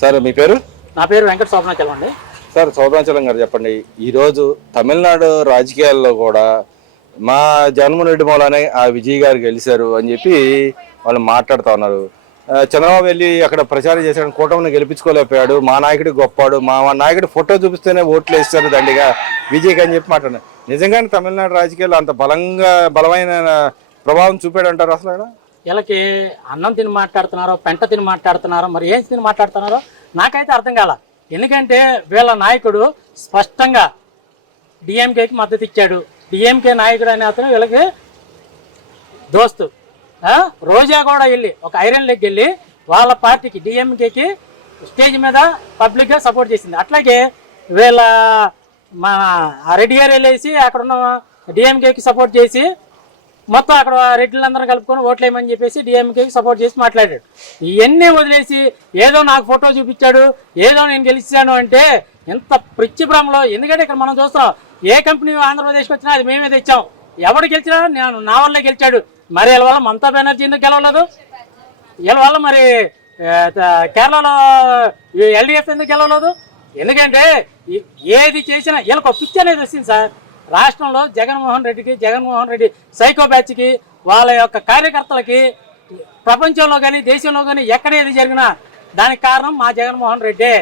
Sir మీ పేరు? నా పేరు వెంకట శోభనాచలం అండి. సార్ శోభనాచలం గారు చెప్పండి, ఈరోజు తమిళనాడు రాజకీయాల్లో కూడా మా జగన్మోహన్ రెడ్డి మూలనే ఆ విజయ్ గారు గెలిచారు అని చెప్పి వాళ్ళు మాట్లాడుతూ ఉన్నారు. చంద్రబాబు వెళ్ళి అక్కడ ప్రచారం చేశాడు, కూటమిని గెలిపించుకోలేకపోయాడు, మా నాయకుడు గొప్పాడు, మా నాయకుడు ఫోటో చూపిస్తేనే ఓట్లు వేస్తారు దండిగా విజయ్కి అని చెప్పి మాట్లాడారు. నిజంగానే తమిళనాడు రాజకీయాల్లో అంత బలమైన ప్రభావం చూపాడు అంటారు అసలు? వీళ్ళకి అన్నం తిని మాట్లాడుతున్నారో పెంట తిని మాట్లాడుతున్నారో మరి ఏం తిని మాట్లాడుతున్నారో నాకైతే అర్థం కాల. ఎందుకంటే వీళ్ళ నాయకుడు స్పష్టంగా డిఎంకేకి మద్దతు ఇచ్చాడు. డిఎంకే నాయకుడు అనే అతను వీళ్ళకి దోస్తు. రోజా కూడా వెళ్ళి ఒక ఐరన్ లెగ్ వెళ్ళి వాళ్ళ పార్టీకి డిఎంకేకి స్టేజ్ మీద పబ్లిక్గా సపోర్ట్ చేసింది. అట్లాగే వీళ్ళ మా రెడ్డి గారు వెళ్ళేసి అక్కడ ఉన్న డిఎంకేకి సపోర్ట్ చేసి మొత్తం అక్కడ రెడ్లందరూ కలుపుకొని ఓట్లేయమని చెప్పేసి డిఎంకేకి సపోర్ట్ చేసి మాట్లాడాడు. ఇవన్నీ వదిలేసి ఏదో నాకు ఫోటో చూపించాడు, ఏదో నేను గెలిచాను అంటే ఎంత పిచ్చి భ్రమలో. ఎందుకంటే ఇక్కడ మనం చూస్తున్నాం, ఏ కంపెనీ ఆంధ్రప్రదేశ్కి వచ్చినా అది మేమే తెచ్చాం. ఎవడు గెలిచినా నేను నా వల్లే గెలిచాడు. మరి వీళ్ళ వల్ల మమతా బెనర్జీ ఎందుకు గెలవలేదు? వీళ్ళ వల్ల మరి కేరళలో ఎల్డీఎఫ్ ఎందుకు గెలవలేదు? ఎందుకంటే ఏది చేసినా వీళ్ళకి ఒక పిచ్చి అనేది వచ్చింది సార్. రాష్ట్రంలో జగన్మోహన్ రెడ్డి సైకో బ్యాచ్కి వాళ్ళ యొక్క కార్యకర్తలకి ప్రపంచంలో కానీ దేశంలో కానీ ఎక్కడ ఏది జరిగినా దానికి కారణం మా జగన్మోహన్ రెడ్డి,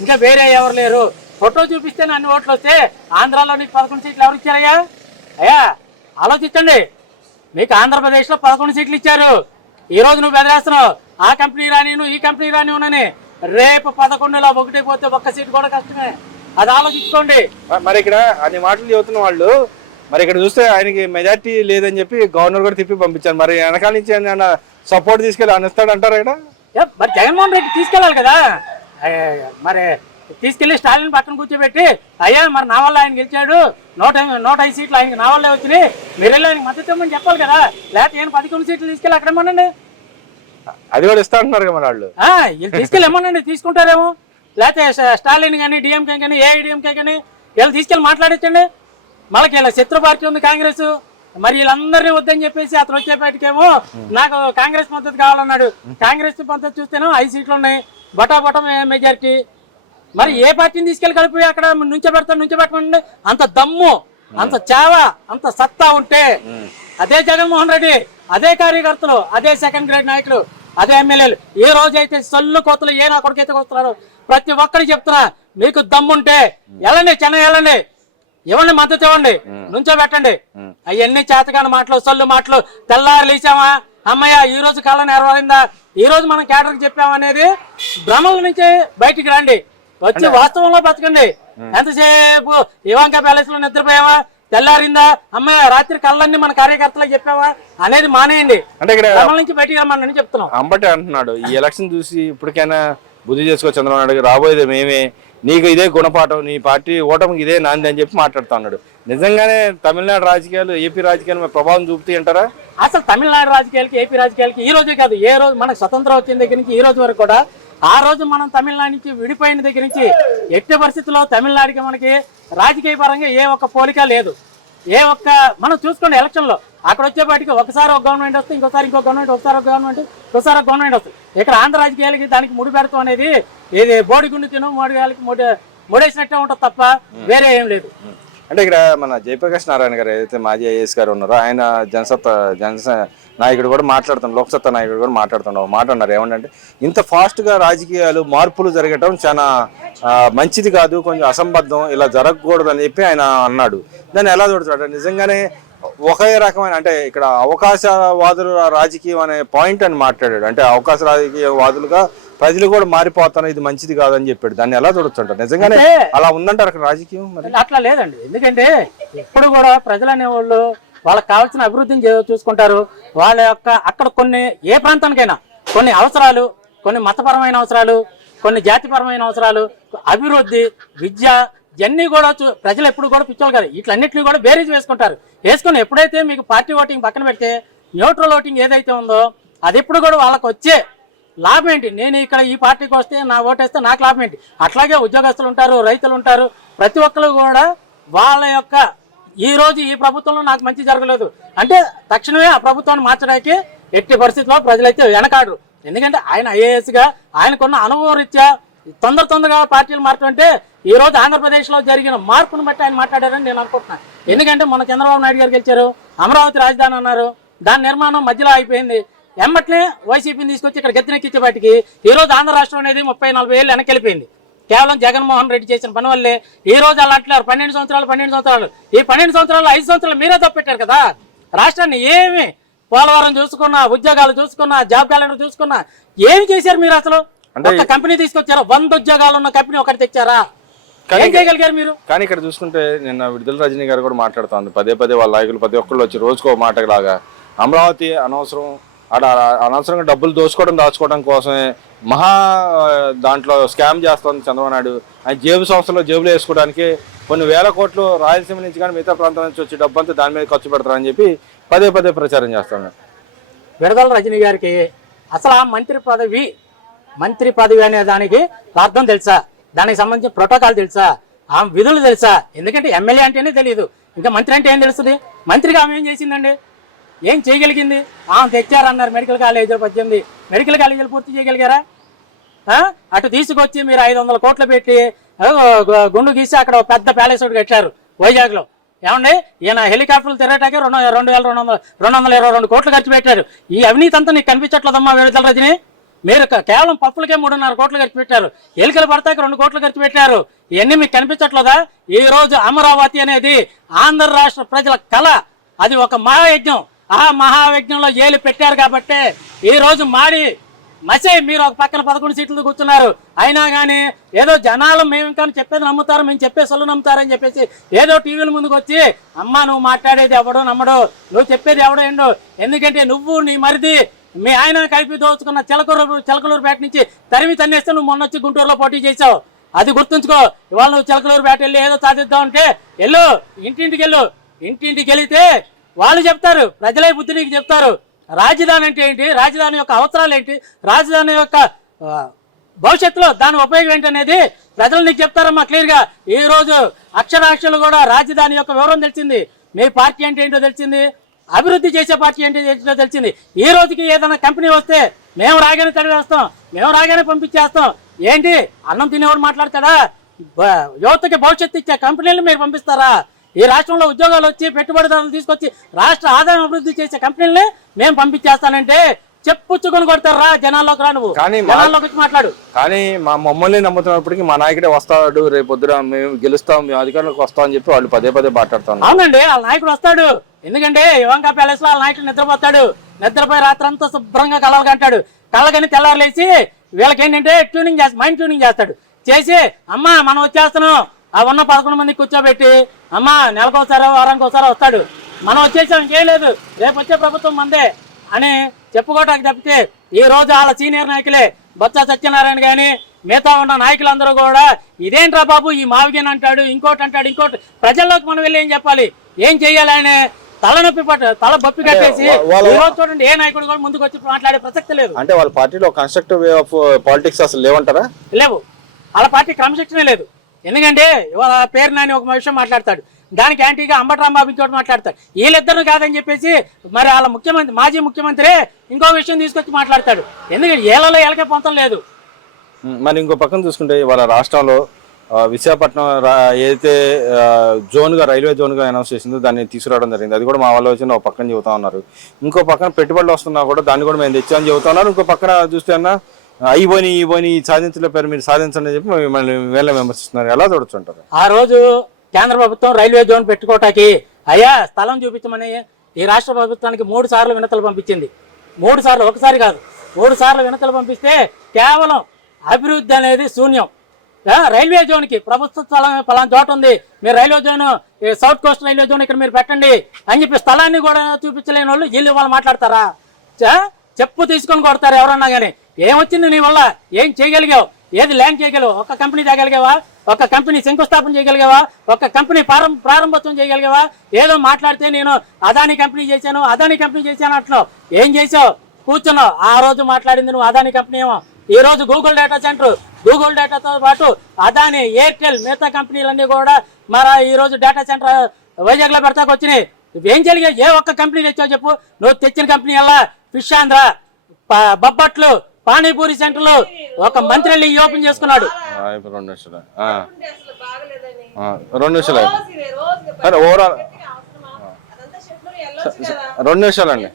ఇంకా వేరే ఎవరు లేరు. ఫోటో చూపిస్తేనే అన్ని ఓట్లు వస్తే ఆంధ్రాలో నీకు 11 సీట్లు ఎవరు ఇచ్చారయ్యా? అయ్యా ఆలోచించండి, మీకు ఆంధ్రప్రదేశ్లో 11 సీట్లు ఇచ్చారు. ఈరోజు నువ్వు బెదిరేస్తున్నావు ఆ కంపెనీ రాని ఈ కంపెనీ రానివ్వనని. రేపు 11లో ఒకటి పోతే ఒక్క సీటు కూడా కష్టమే. అది ఆలోచించుకోండి. మరి ఇక్కడ అన్ని మాటలు చెబుతున్న వాళ్ళు మరి ఇక్కడ చూస్తే ఆయనకి మెజార్టీ లేదని చెప్పి గవర్నర్ కూడా తిప్పి పంపించారు. మరి వెనకాల నుంచి ఆయన సపోర్ట్ తీసుకెళ్ళి ఆయన ఇస్తాడు అంటారు ఇక్కడ? మరి జగన్మోహన్ రెడ్డి తీసుకెళ్ళాలి కదా. మరి తీసుకెళ్లి స్టాలిన్ పక్కన కూర్చోబెట్టి అయ్యా మరి నా వల్ల ఆయన గెలిచాడు, 105 సీట్లు ఆయనకి నా వల్లే వచ్చినాయి, మీరు వెళ్ళి ఆయనకి మద్దతు ఇవ్వమని చెప్పాలి కదా. లేకపోతే నేను 11 సీట్లు తీసుకెళ్ళి అక్కడ ఇమ్మనండి. అది కూడా ఇస్తా అంటున్నారు కదా వాళ్ళు. వీళ్ళు తీసుకెళ్ళి ఇమ్మనండి, తీసుకుంటారేమో. లేకపోతే స్టాలిన్ కానీ డిఎంకే కానీ ఏఐడిఎంకే కానీ వీళ్ళు తీసుకెళ్ళి మాట్లాడించండి. మనకి ఇలా శత్రు పార్టీ ఉంది కాంగ్రెస్, మరి వీళ్ళందరినీ వద్దని చెప్పేసి అతను వచ్చేపాటికేమో నాకు కాంగ్రెస్ మద్దతు కావాలన్నాడు. కాంగ్రెస్ మద్దతు చూస్తేనో 5 సీట్లు ఉన్నాయి, బటా మెజారిటీ. మరి ఏ పార్టీని తీసుకెళ్ళి కలిపి అక్కడ నుంచోబెట్టండి. అంత దమ్ము, అంత చావ, అంత సత్తా ఉంటే అదే జగన్మోహన్ రెడ్డి, అదే కార్యకర్తలు, అదే సెకండ్ గ్రేడ్ నాయకులు, అదే ఎమ్మెల్యేలు ఏ రోజైతే సొల్లు కోతలు ఏ నా కొడుకైతే వస్తున్నారో ప్రతి ఒక్కరికి చెప్తున్నా, మీకు దమ్ముంటే వెళ్ళండి, చెన్నై వెళ్ళండి, ఇవ్వండి, మద్దతు ఇవ్వండి, నుంచోబెట్టండి. అవన్నీ చేతగాని మాటలు, సొల్లు మాటలు. తెల్లారు లేచామా అమ్మయ్య ఈ రోజు కాలం నెరవేరిందా, ఈ రోజు మనం కేటర్కి చెప్పామనేది భ్రమల నుంచి బయటికి రండి, వచ్చి వాస్తవంలో బతకండి. ఎంతసేపు ఇవాంకా ప్యాలెస్ లో నిద్రపోయావా, తెల్లారిందా అమ్మయ్య రాత్రి కళ్ళన్నీ మన కార్యకర్తలకు చెప్పావా అనేది మానేయండి. అంటే ఇక్కడ భ్రమల నుంచి బయటికి రమ్మని చెప్తున్నాం. అంబటి అంటున్నాడు, ఈ ఎలక్షన్ చూసి ఇప్పటికైనా బుద్ధి చేసుకో చంద్రబాబు నాయుడు, రాబోయేది మేమే, నీకు ఇదే గుణపాఠం, నీ పార్టీ ఓటమికి ఇదే నాంది అని చెప్పి మాట్లాడుతూ ఉన్నాడు. నిజంగానే తమిళనాడు రాజకీయాలు ఏపీ రాజకీయాలు ప్రభావం చూపుతాయి అంటారా? అసలు తమిళనాడు రాజకీయాలకి ఏపీ రాజకీయాలకి ఈ రోజే కాదు, ఏ రోజు మనకు స్వతంత్రం వచ్చిన దగ్గర నుంచి ఈ రోజు వరకు కూడా, ఆ రోజు మనం తమిళనాడు నుంచి విడిపోయిన దగ్గర నుంచి ఎట్టి పరిస్థితుల్లో తమిళనాడుకి మనకి రాజకీయ పరంగా ఏ ఒక్క పోలిక లేదు. ఏ ఒక్క మనం చూసుకోండి, ఎలక్షన్లో అక్కడ వచ్చేపాటికి ఒకసారి ఒక గవర్నమెంట్ వస్తే, ఇంకోసారి ఇంకో గవర్నమెంట్, ఒకసారి ఒక గవర్నమెంట్ వస్తుంది. ఇక్కడ ఆంధ్ర రాజకీయాలకి దానికి ముడి పెడతాం అనేది ఇది బోడిగుండు తిను మోడిగాలకి ముడేసినట్టే ఉంటుంది తప్ప వేరే ఏం లేదు. అంటే ఇక్కడ మన జయప్రకాష్ నారాయణ గారు ఏదైతే మాజీ ఐఏఎస్ గారు ఉన్నారో ఆయన జనసేన నాయకుడు కూడా మాట్లాడుతున్నారు, లోక్సత్తా నాయకుడు కూడా మాట్లాడుతున్నారు. ఏమంటే ఇంత ఫాస్ట్గా రాజకీయాలు మార్పులు జరగటం చాలా మంచిది కాదు, కొంచెం అసంబద్ధం, ఇలా జరగకూడదు అని చెప్పి ఆయన అన్నాడు. దాన్ని ఎలా చూడతాడు? నిజంగానే ఒకే రకమైన అంటే ఇక్కడ అవకాశవాదుల రాజకీయం అనే పాయింట్ అని మాట్లాడాడు. అంటే అవకాశ రాజకీయవాదులుగా ప్రజలు కూడా మారిపోతాను, ఇది మంచిది కాదని చెప్పాడు. దాన్ని ఎలా చూడొచ్చు? నిజంగానే అలా ఉందంటారు అక్కడ రాజకీయం? మరి అట్లా లేదండి. ఎందుకంటే ఎప్పుడు కూడా ప్రజలు అనేవాళ్ళు వాళ్ళకి కావాల్సిన అభివృద్ధిని చూసుకుంటారు. వాళ్ళ యొక్క అక్కడ కొన్ని ఏ ప్రాంతానికైనా కొన్ని అవసరాలు, కొన్ని మతపరమైన అవసరాలు, కొన్ని జాతిపరమైన అవసరాలు, అభివృద్ధి, విద్య, ఇవన్నీ కూడా ప్రజలు ఎప్పుడు కూడా పిచ్చోళ్ళు కాదు, వీటన్నిటిని కూడా బేరీజ్ వేసుకొని ఎప్పుడైతే మీకు పార్టీ ఓటింగ్ పక్కన పెడితే న్యూట్రల్ ఓటింగ్ ఏదైతే ఉందో అది ఎప్పుడు కూడా వాళ్ళకి వచ్చే లాభం ఏంటి, నేను ఇక్కడ ఈ పార్టీకి వస్తే నా ఓటేస్తే నాకు లాభం ఏంటి. అట్లాగే ఉద్యోగస్తులు ఉంటారు, రైతులు ఉంటారు, ప్రతి ఒక్కరు కూడా వాళ్ళ యొక్క ఈ రోజు ఈ ప్రభుత్వంలో నాకు మంచి జరగలేదు అంటే తక్షణమే ఆ ప్రభుత్వాన్ని మార్చడానికి ఎట్టి పరిస్థితుల్లో ప్రజలైతే వెనకాడరు. ఎందుకంటే ఆయన ఐఏఎస్గా ఆయనకున్న అనుభవం రీత్యా తొందరగా పార్టీలు మారుతుంటే ఈ రోజు ఆంధ్రప్రదేశ్లో జరిగిన మార్పును బట్టి ఆయన మాట్లాడారని నేను అనుకుంటున్నాను. ఎందుకంటే మొన్న చంద్రబాబు నాయుడు గారు గెలిచారు, అమరావతి రాజధాని అన్నారు, దాని నిర్మాణం మధ్యలో అయిపోయింది. ఎమ్మట్లే వైసీపీని తీసుకొచ్చి ఇక్కడ గెత్తినెక్కించేపాటికి ఈ రోజు ఆంధ్ర రాష్ట్రం అనేది 30-40 ఏళ్ళు వెనక్కి వెళ్ళిపోయింది. కేవలం జగన్మోహన్ రెడ్డి చేసిన పని వల్లే ఈ రోజు అలా అంటున్నారు 12 సంవత్సరాలు. ఈ 12 సంవత్సరాలు 5 సంవత్సరాలు మీరే తప్పెట్టారు కదా రాష్ట్రాన్ని. ఏమి పోలవరం చూసుకున్నా, ఉద్యోగాలు చూసుకున్నా, జాబ్ క్యాలెండర్ చూసుకున్నా, ఏమి చేశారు మీరు? అసలు ఒక కంపెనీ తీసుకొచ్చారా? 100 ఉద్యోగాలు ఉన్న కంపెనీ ఒకటి తెచ్చారా? ఏం చేయగలిగారు మీరు? కానీ ఇక్కడ చూసుకుంటే నిన్న విడుదల రజనీ గారు కూడా మాట్లాడుతుంది పదే వాళ్ళ నాయకులు ప్రతి ఒక్కళ్ళు వచ్చి రోజుకో మాటలాగా అమరావతి అనవసరంగా డబ్బులు దాచుకోవడం కోసమే దాంట్లో స్కామ్ చేస్తుంది చంద్రబాబు నాయుడు. ఆయన జేబులో వేసుకోవడానికి కొన్ని వేల కోట్లు రాయలసీమ నుంచి కానీ మిగతా ప్రాంతాల నుంచి వచ్చే డబ్బు అంతా దాని మీద ఖర్చు పెడతారని చెప్పి పదే ప్రచారం చేస్తున్నాడు. విడుదల రజనీ గారికి అసలు ఆ మంత్రి పదవి అనే దానికి అర్థం తెలుసా? దానికి సంబంధించిన ప్రోటోకాల్ తెలుసా? ఆ విధులు తెలుసా? ఎందుకంటే ఎమ్మెల్యే అంటేనే తెలియదు, ఇంకా మంత్రి అంటే ఏం తెలుస్తుంది? మంత్రిగా ఆమె ఏం చేసిందండి? ఏం చేయగలిగింది? తెచ్చారన్నారు మెడికల్ కాలేజీలు 18 మెడికల్ కాలేజీలు పూర్తి చేయగలిగారా? అటు తీసుకొచ్చి మీరు 500 కోట్లు పెట్టి గుండు గీసి అక్కడ పెద్ద ప్యాలెస్ ఒకటి కట్టారు వైజాగ్లో. ఏమండి, ఈయన హెలికాప్టర్లు తిరగటానికి 222 కోట్లు ఖర్చు పెట్టారు. ఈ అవినీతి అంతా నీకు కనిపించట్లేదమ్మా విడుదల రజని? మీరు కేవలం పప్పులకే 3.5 కోట్లు ఖర్చు పెట్టారు, ఎలుకలు పడతాకి 2 కోట్లు ఖర్చు పెట్టారు. ఇవన్నీ మీకు కనిపించట్లేదా? ఈ రోజు అమరావతి అనేది ఆంధ్ర రాష్ట్ర ప్రజల కళ, అది ఒక మహాయజ్ఞం. ఆ మహాయజ్ఞంలో ఏలు పెట్టారు కాబట్టి ఈ రోజు మసే మీరు ఒక పక్కన 11 సీట్లు కూర్చున్నారు. అయినా కానీ ఏదో జనాలు మేము ఇంకా చెప్పేది నమ్ముతారు, మేము చెప్పే సొల్లు నమ్ముతారని చెప్పేసి ఏదో టీవీల ముందుకు వచ్చి అమ్మ నువ్వు మాట్లాడేది ఎవడో నమ్మడు, నువ్వు చెప్పేది ఎవడో ఎండు. ఎందుకంటే నువ్వు నీ మరిది మీ ఆయన కలిపి దోచుకున్న చిలకలూరుపేట నుంచి తన్నేస్తే నువ్వు మొన్న వచ్చి గుంటూరులో పోటీ చేసావు. అది గుర్తుంచుకో. ఇవాళ నువ్వు చిలకలూరుపేట వెళ్ళి ఏదో సాధిద్దాం అంటే ఇంటింటికి వెళితే వాళ్ళు చెప్తారు, ప్రజలే బుద్ధి నీకు చెప్తారు. రాజధాని అంటే ఏంటి, రాజధాని యొక్క అవసరాలు ఏంటి, రాజధాని యొక్క భవిష్యత్తులో దాని ఉపయోగం ఏంటనేది ప్రజలు నీకు చెప్తారమ్మా క్లియర్గా. ఈ రోజు అక్షరాక్షలు కూడా రాజధాని యొక్క వివరం తెలిసింది. మీ పార్టీ అంటే ఏంటో తెలిసింది, అభివృద్ధి చేసే పార్టీ ఏంటో తెలిసింది. ఈ రోజుకి ఏదైనా కంపెనీ వస్తే మేము రాగానే తడివేస్తాం, మేము రాగానే పంపించేస్తాం. ఏంటి అన్నం తినేవాడు మాట్లాడతాడా? యువతకి భవిష్యత్తు ఇచ్చే కంపెనీలు మీరు పంపిస్తారా? ఈ రాష్ట్రంలో ఉద్యోగాలు వచ్చి పెట్టుబడిదారులు తీసుకొచ్చి రాష్ట్ర ఆదాయం అభివృద్ధి చేసే కంపెనీలనే మేము పంపించేస్తానంటే చెప్పుచ్చుకొని కొడతారా? జనాల్లోకి రా, నువ్వు జనాల్లోకి వచ్చి మాట్లాడు. కానీ మమ్మల్ని నమ్ముతున్నప్పటికీ మా నాయకుడే వస్తాడు, రేపు పొద్దున మేము గెలుస్తాం, మేము అధికారంలోకి వస్తాం అని చెప్పి వాళ్ళు పదే మాట్లాడుతాం. అవునండి, వాళ్ళ నాయకుడు వస్తాడు. ఎందుకంటే ఇవంకా ప్యాలెస్ లో వాళ్ళ నాయకుడు నిద్రపోతాడు, నిద్రపోయి రాత్రంతా శుభ్రంగా కలలు కంటాడు. కళ్ళగని తెల్లారులేసి వీళ్ళకి ఏంటంటే మైండ్ ట్యూనింగ్ చేస్తాడు. చేసి అమ్మా మనం వచ్చేస్తున్నాం ఆ ఉన్న 11 మంది కూర్చోబెట్టి అమ్మా నెలకోసారో వారానికి ఒకసారి వస్తాడు, మనం వచ్చేసాం ఇంకేం లేదు, రేపు వచ్చే ప్రభుత్వం మందే అని చెప్పుకోవటానికి తప్పితే ఈ రోజు వాళ్ళ సీనియర్ నాయకులే బొత్స సత్యనారాయణ కానీ మిగతా ఉన్న నాయకులందరూ కూడా ఇదేంట్రా బాబు ఈ మావిగేన్ అంటాడు, ఇంకోటి ప్రజల్లోకి మనం వెళ్ళి ఏం చెప్పాలి, ఏం చెయ్యాలి అని తల బొప్పి కట్టేసి చూడండి ఏ నాయకుడు కూడా ముందుకు వచ్చి మాట్లాడే ప్రసక్తి లేదు. అంటే వాళ్ళ పార్టీలో కన్స్ట్రక్టివ్ వే ఆఫ్ పాలిటిక్స్ అసలు లేవంటారా? లేవు, వాళ్ళ పార్టీ క్రమశిక్షణ లేదు. ఎందుకంటే ఇవాళ పేరు నాని ఒక విషయం మాట్లాడతాడు, దానికి యాంటీగా అంబటరాంబాబు ఇంకోటి మాట్లాడతాడు. వీళ్ళిద్దరు కాదని చెప్పేసి మరి వాళ్ళ మాజీ ముఖ్యమంత్రి ఇంకో విషయం తీసుకొచ్చి మాట్లాడతాడు. ఎందుకంటే ఏళ్ళలో ఏళ్ళకే పొంతం లేదు. మరి ఇంకో పక్కన చూసుకుంటే వాళ్ళ రాష్ట్రంలో విశాఖపట్నం ఏదైతే రైల్వే జోన్గా అనౌన్స్ చేసిందో దాన్ని తీసుకురావడం జరిగింది. అది కూడా మా వాళ్ళు వచ్చిన ఒక పక్కన చెబుతా ఉన్నారు. ఇంకో పక్కన పెట్టుబడులు వస్తున్నా కూడా దాన్ని కూడా మేము తెచ్చామని చెబుతా ఉన్నారు. ఇంకో పక్కన చూస్తే అన్న ఈ సాధించలే పేరు మీరు సాధించండి చెప్పి మిమ్మల్ని వీళ్ళ విమర్శిస్తున్నారు. ఎలా చూడొచ్చుంటారు? ఆ రోజు కేంద్ర ప్రభుత్వం రైల్వే జోన్ పెట్టుకోవటానికి స్థలం చూపించమని ఈ రాష్ట్ర ప్రభుత్వానికి 3 సార్లు వినతులు పంపించింది. 3 సార్లు, ఒకసారి కాదు 3 సార్లు వినతులు పంపిస్తే కేవలం అభివృద్ధి అనేది శూన్యం. రైల్వే జోన్కి ప్రభుత్వ స్థలం పలానా చోట ఉంది, మీరు railway zone south Coast railway zone ఇక్కడ మీరు పెట్టండి అని చెప్పి స్థలాన్ని కూడా చూపించలేని వాళ్ళు వీళ్ళు వాళ్ళు మాట్లాడతారా? చెప్పు తీసుకొని కొడతారు ఎవరన్నా కానీ. ఏమొచ్చింది నీ వల్ల? ఏం చేయగలిగావు? ఏది ల్యాండ్ చేయగలవు? ఒక కంపెనీ తేగలిగావా? ఒక కంపెనీ శంకుస్థాపన చేయగలిగావా? ఒక కంపెనీ ప్రారంభోత్సవం చేయగలిగావా? ఏదో మాట్లాడితే నేను అదానీ కంపెనీ చేశాను అట్లా ఏం చేసావు? కూర్చున్నావు. ఆ రోజు మాట్లాడింది నువ్వు అదానీ కంపెనీ ఏమో. ఈ రోజు గూగుల్ డేటా సెంటర్, గూగుల్ డేటాతో పాటు అదానీ, ఎయిర్టెల్, మిగతా కంపెనీలన్నీ కూడా మరి ఈ రోజు డేటా సెంటర్ వైజాగ్లో పెడతాకు వచ్చినాయి. నువ్వేం జరిగావు? ఏ ఒక్క కంపెనీ తెచ్చావు చెప్పు? నువ్వు తెచ్చిన కంపెనీ అలా ఫిష్ ఆంధ్ర, బొబ్బట్లు, పానీపూరి సెంటర్లో ఒక మంత్రి వెళ్ళి ఓపెన్ చేసుకున్నాడు. ఇప్పుడు 2 నిమిషాలు 2 నిమిషాలు సరే ఓవరాల్ 2 నిమిషాలండి.